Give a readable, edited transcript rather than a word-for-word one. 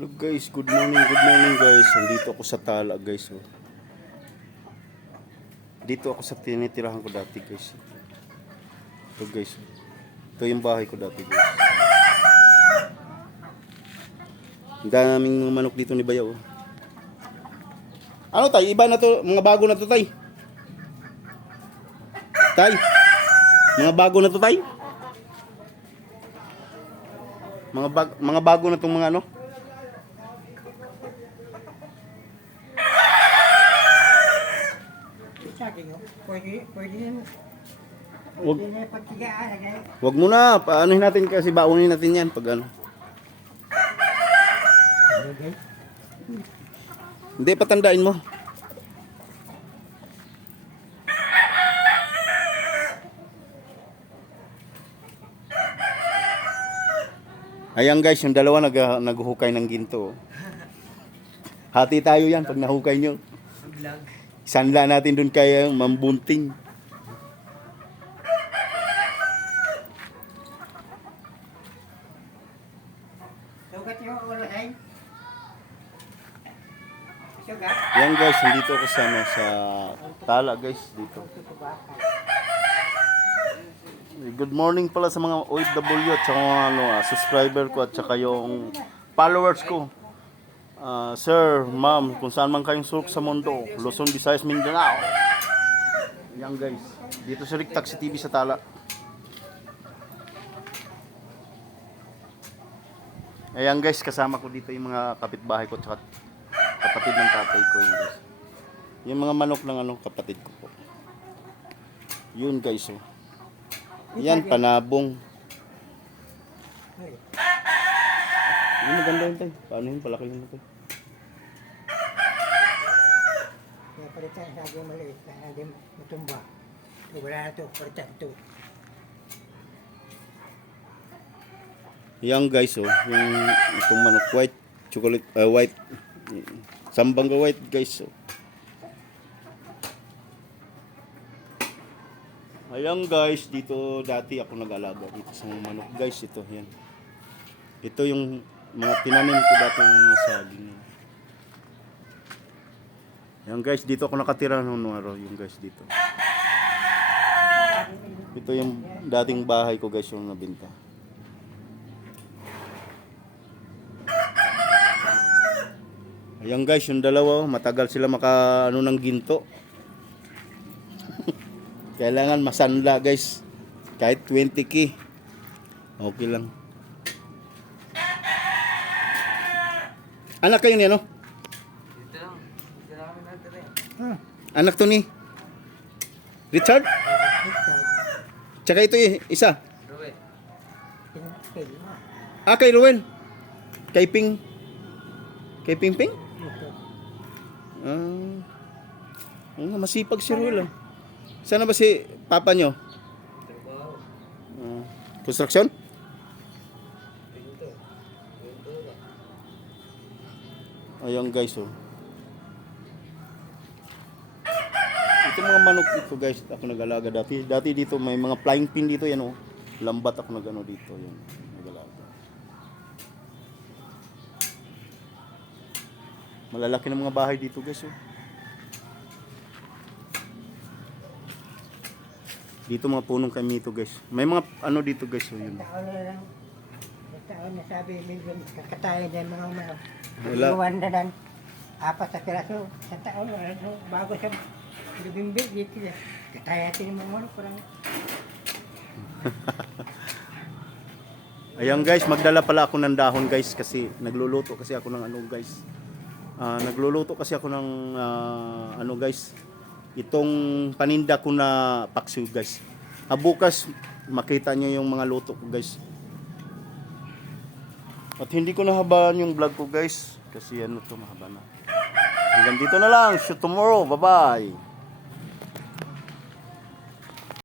Hello guys, good morning guys. Nandito ako sa Tala guys. Oh. Dito ako sa tinitirahan ko dati guys. Ito guys. Ito yung bahay ko dati guys. Ang daming mga manok dito ni Bayaw. Oh. Ano tay? Iba na to, mga bago na to tay. Tay. Mga bago na to tay. Mga bago na tong mga ano. Wag mo na, paanohin natin kasi baunin natin yan pag ano. Hindi, patandain mo. Ayan guys, yung dalawa naghukay ng ginto. Hati tayo yan pag nahukay nyo. Sanla natin dun kaya mambunting. Yan guys, nandito ako sa Tala guys dito. Good morning pala sa mga OFW at sa mga subscriber ko at saka yung followers ko. Sir, ma'am, kung saan man kayong sulok sa mundo, Luzon, Visayas, Mindanao. Yan guys, dito sa Rick Taxi TV sa Tala. Ayan guys, kasama ko dito yung mga kapitbahay ko at kapatid ng tatay ko yun guys. Yung mga manok ng kapatid ko po. Yun guys oh. Yan, panabong. Yung maganda yun tayo. Paano yun? Palaki yun tayo. Kaya palitan sa aking maliit. Kaya hindi matumba. Wala na ito. Palitan ito. Yan guys oh. Yung itong manok white. Chocolate, white. Sambangga white guys oh. Ayan guys, dito dati ako nag-alaga dito sa mga manok guys, ito yan. Ito yung mga tinanim ko dati ng saging. Ayan guys, dito ako nakatira noong araw, yung guys dito. Ito yung dating bahay ko guys, yung nabenta. Ayan guys, yung dalawa, matagal sila maka ng ginto. Kailangan masanla guys. Kahit 20k. Okay lang. Anak kayo ni ano? Dito lang. Dito lang kami natira. Anak to ni Richard? Tsaka ito isa. Ruwe. Kay Ruel. Kay Ping. Kay Ping Ping? Masipag si Ruel ah. Sana ba si papa nyo? Trabaho. Construction? Pinto. Pinto ba? Ayan guys oh. Ito mga manok dito guys, ako nag-alaga dati. Dati dito may mga flying pin dito yan oh. Lambat ako nag-ano dito yan. Nag-alaga. Malalaki ng mga bahay dito guys oh. Dito mga punong kamito guys. May mga ano dito guys oh yun. Taon na sabi, medyo kakatayin dyan mga mga. Wala. Iwan na lang. Apat sa piraso. Sa taon, bago siya lubimbig dito. Katayin natin yung mga ano. Parang... Ayan guys, magdala pala ako ng dahon guys kasi nagluluto kasi ako ng ano guys. Nagluluto kasi ako ng ano guys. Itong paninda ko na paksiw guys. Bukas makita nyo yung mga luto ko guys. At hindi ko nahabaan yung vlog ko guys kasi ano to mahaba na. Hanggang dito na lang. See you tomorrow. Bye bye.